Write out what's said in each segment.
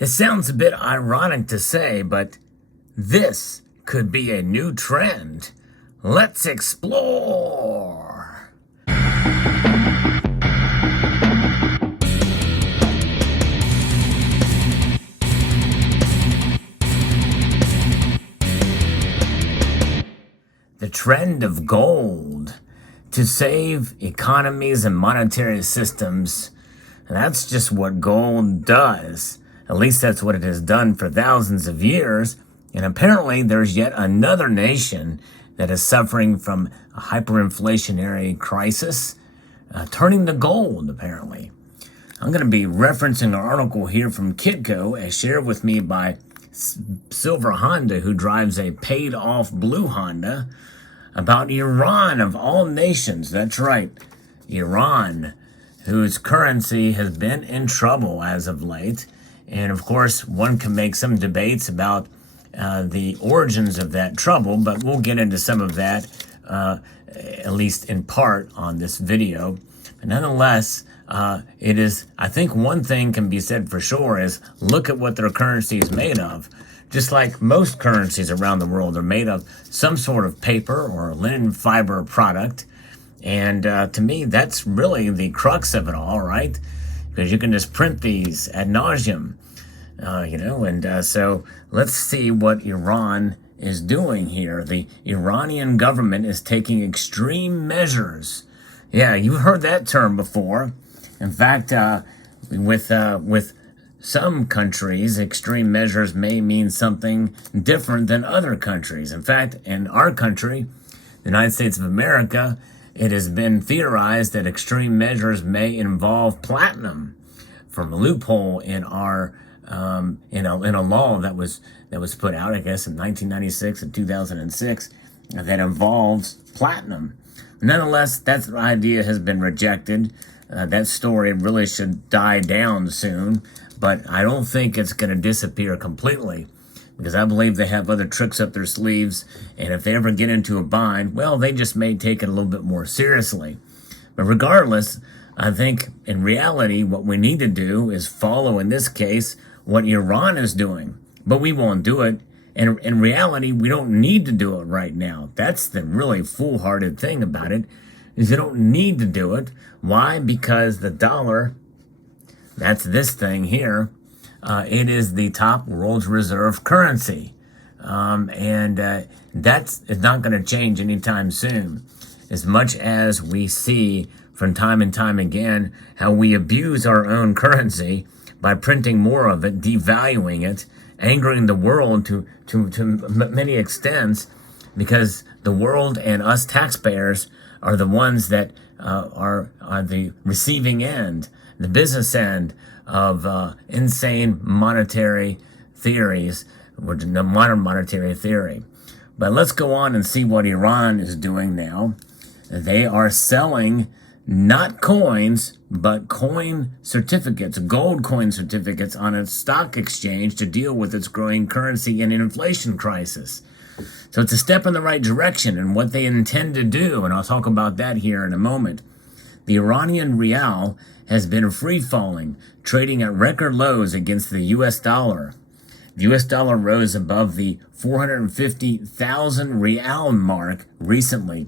It sounds a bit ironic to say, but this could be a new trend. Let's explore. The trend of gold to save economies and monetary systems. And that's just what gold does. At least that's what it has done for thousands of years. And apparently there's yet another nation that is suffering from a hyperinflationary crisis, turning to gold, apparently. I'm going to be referencing an article here from Kitco, as shared with me by Silver Honda, who drives a paid-off blue Honda, about Iran of all nations. That's right, Iran, whose currency has been in trouble as of late. And of course, one can make some debates about the origins of that trouble, but we'll get into some of that, at least in part, on this video. But nonetheless, it is, I think one thing can be said for sure is look at what their currency is made of. Just like most currencies around the world are made of some sort of paper or linen fiber product. And to me, that's really the crux of it all, right? Because you can just print these ad nauseum, so let's see what Iran is doing here. The Iranian government is taking extreme measures. Yeah, you've heard that term before. In fact, with some countries, extreme measures may mean something different than other countries. In fact, in our country, the United States of America, it has been theorized that extreme measures may involve platinum from a loophole in our in a law that was put out, I guess, in 1996 and 2006 that involves platinum. Nonetheless, that idea has been rejected. That story really should die down soon, but I don't think it's going to disappear completely, because I believe they have other tricks up their sleeves, and if they ever get into a bind, well, they just may take it a little bit more seriously. But regardless, I think in reality, what we need to do is follow, in this case, what Iran is doing. But we won't do it. And in reality, we don't need to do it right now. That's the really foolhardy thing about it, is you don't need to do it. Why? Because the dollar, that's this thing here, it is the top world's reserve currency. That's not going to change anytime soon. As much as we see from time and time again how we abuse our own currency by printing more of it, devaluing it, angering the world to many extents, because the world and us taxpayers are the ones that are the receiving end, the business end of insane monetary theories, modern monetary theory. But let's go on and see what Iran is doing now. They are selling not coins, but coin certificates, gold coin certificates on a stock exchange to deal with its growing currency and inflation crisis. So it's a step in the right direction and what they intend to do, and I'll talk about that here in a moment. The Iranian rial has been free-falling, trading at record lows against the U.S. dollar. The U.S. dollar rose above the 450,000 rial mark recently.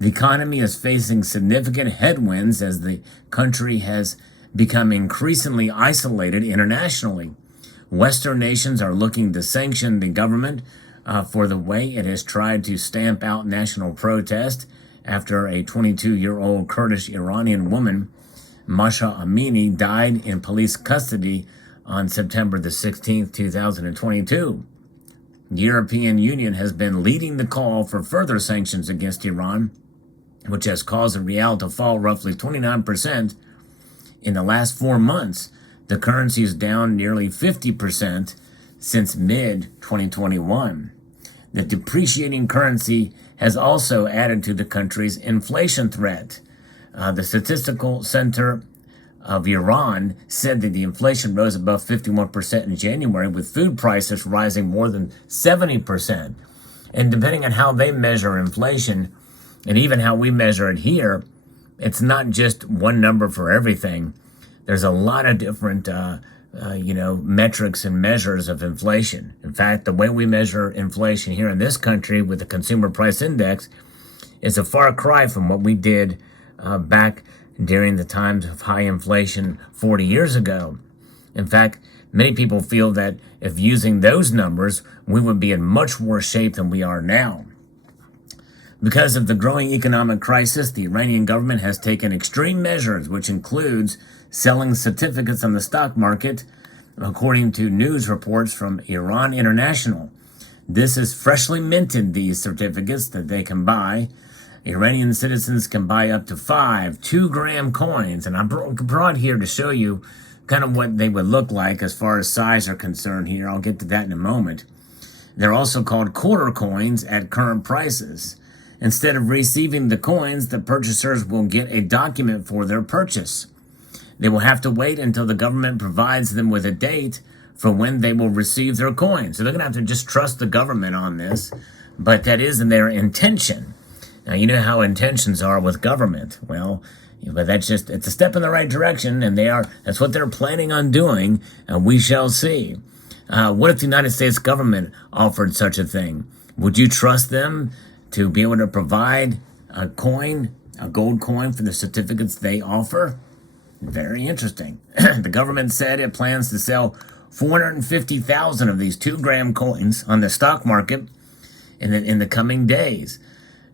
The economy is facing significant headwinds as the country has become increasingly isolated internationally. Western nations are looking to sanction the government for the way it has tried to stamp out national protest after a 22-year-old Kurdish Iranian woman, Masha Amini, died in police custody on September the 16th, 2022. The European Union has been leading the call for further sanctions against Iran, which has caused the rial to fall roughly 29% in the last 4 months. The currency is down nearly 50% since mid-2021. The depreciating currency has also added to the country's inflation threat. The Statistical Center of Iran said that the inflation rose above 51% in January, with food prices rising more than 70%. And depending on how they measure inflation, and even how we measure it here, it's not just one number for everything. There's a lot of different metrics and measures of inflation. In fact, the way we measure inflation here in this country with the Consumer Price Index is a far cry from what we did back during the times of high inflation 40 years ago. In fact, many people feel that if using those numbers, we would be in much worse shape than we are now. Because of the growing economic crisis, the Iranian government has taken extreme measures, which includes selling certificates on the stock market, according to news reports from Iran International. This is freshly minted, these certificates that they can buy. Iranian citizens can buy up to 5 2-gram coins, and I brought here to show you kind of what they would look like as far as size are concerned here. I'll get to that in a moment. They're also called quarter coins at current prices. Instead of receiving the coins, the purchasers will get a document for their purchase. They will have to wait until the government provides them with a date for when they will receive their coins. So they're going to have to just trust the government on this, but that is in their intention. Now, you know how intentions are with government. Well, but it's a step in the right direction, and that's what they're planning on doing, and we shall see. What if the United States government offered such a thing? Would you trust them to be able to provide a gold coin for the certificates they offer? Very interesting. The government said it plans to sell 450,000 of these 2-gram coins on the stock market in the coming days.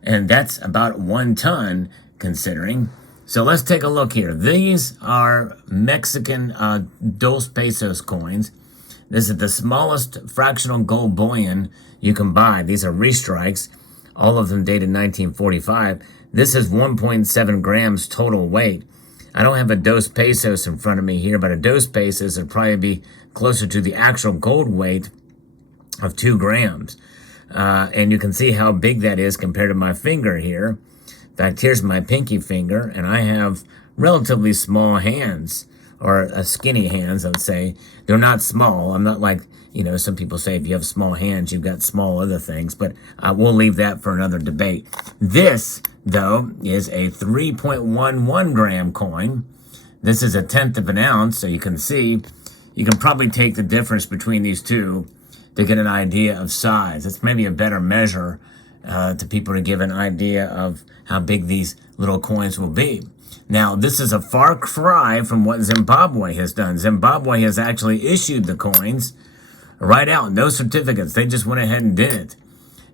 And that's about 1 ton, considering. So let's take a look here. These are Mexican dos pesos coins. This is the smallest fractional gold bullion you can buy. These are restrikes. All of them dated 1945. This is 1.7 grams total weight. I don't have a dos pesos in front of me here, but a dos pesos would probably be closer to the actual gold weight of 2 grams. And you can see how big that is compared to my finger here. In fact, here's my pinky finger, and I have relatively small hands, or skinny hands, I'd say. They're not small. I'm not like, some people say if you have small hands, you've got small other things, but we'll leave that for another debate. This, though, is a 3.11 gram coin. This is 1/10 of an ounce, so you can see, you can probably take the difference between these two to get an idea of size. It's maybe a better measure to people to give an idea of how big these little coins will be. Now, this is a far cry from what Zimbabwe has done. Zimbabwe has actually issued the coins right out, no certificates. They just went ahead and did it.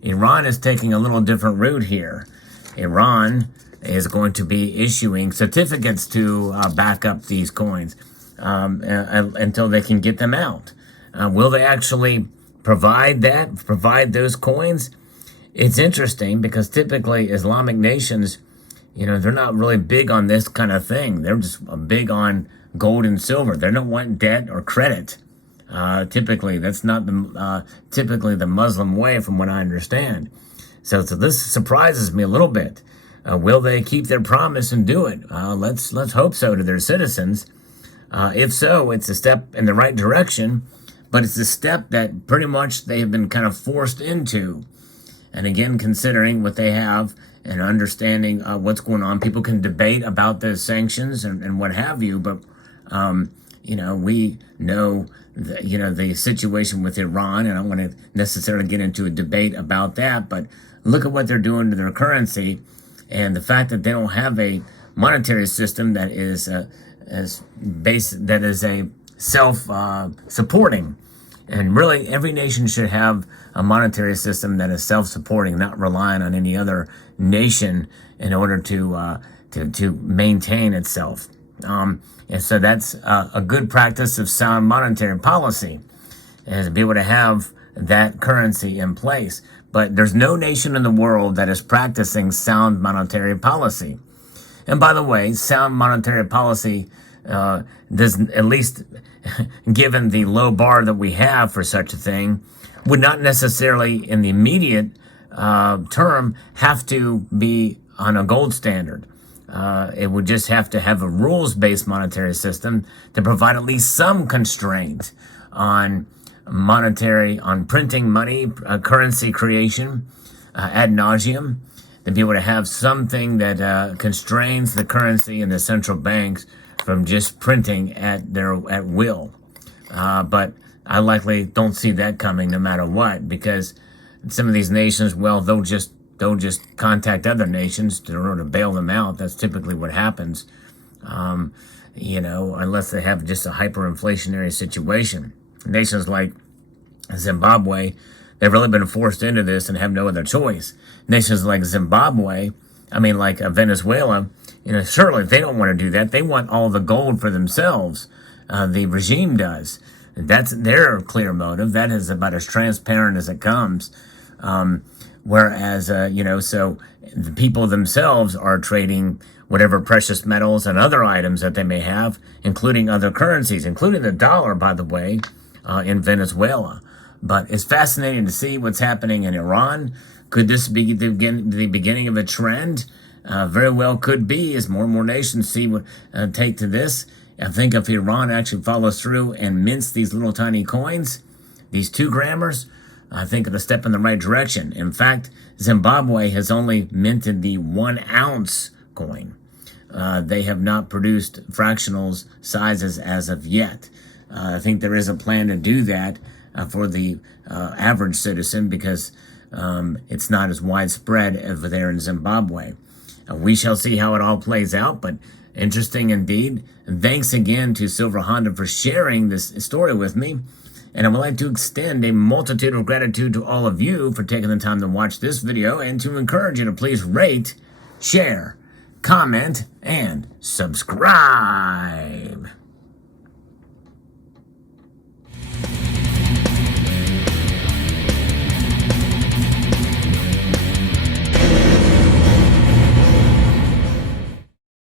Iran is taking a little different route here. Iran is going to be issuing certificates to back up these coins until they can get them out. Will they actually provide those coins? It's interesting because typically Islamic nations, they're not really big on this kind of thing. They're just big on gold and silver. They don't want debt or credit. Typically, that's not typically the Muslim way, from what I understand. So this surprises me a little bit. Will they keep their promise and do it? Let's hope so to their citizens. If so, it's a step in the right direction, but it's a step that pretty much they have been kind of forced into. And again, considering what they have and understanding what's going on, people can debate about the sanctions and what have you, but we know the situation with Iran, and I don't want to necessarily get into a debate about that, but look at what they're doing to their currency, and the fact that they don't have a monetary system that is a self-supporting. And really, every nation should have a monetary system that is self-supporting, not relying on any other nation in order to maintain itself. And so that's a good practice of sound monetary policy, is to be able to have that currency in place. But there's no nation in the world that is practicing sound monetary policy. And by the way, sound monetary policy does, at least given the low bar that we have for such a thing, would not necessarily in the immediate term have to be on a gold standard. It would just have to have a rules-based monetary system to provide at least some constraint on printing money, currency creation ad nauseum, to be able to have something that constrains the currency and the central banks from just printing at will. but I likely don't see that coming no matter what, because some of these nations, well, they'll just contact other nations in order to bail them out. That's typically what happens, unless they have just a hyperinflationary situation. Nations like Zimbabwe, they've really been forced into this and have no other choice. Nations like Venezuela, surely they don't want to do that. They want all the gold for themselves. The regime does. That's their clear motive. That is about as transparent as it comes. Whereas, so the people themselves are trading whatever precious metals and other items that they may have, including other currencies, including the dollar, by the way, in Venezuela. But it's fascinating to see what's happening in Iran. Could this be the beginning of a trend? Very well could be, as more and more nations take to this. I think if Iran actually follows through and mints these little tiny coins, these 2 grammars, I think it's a step in the right direction. In fact, Zimbabwe has only minted the 1 ounce coin. They have not produced fractionals sizes as of yet. I think there is a plan to do that for the average citizen, because it's not as widespread over there in Zimbabwe. We shall see how it all plays out, but interesting indeed. And thanks again to Silver Honda for sharing this story with me. And I would like to extend a multitude of gratitude to all of you for taking the time to watch this video, and to encourage you to please rate, share, comment, and subscribe.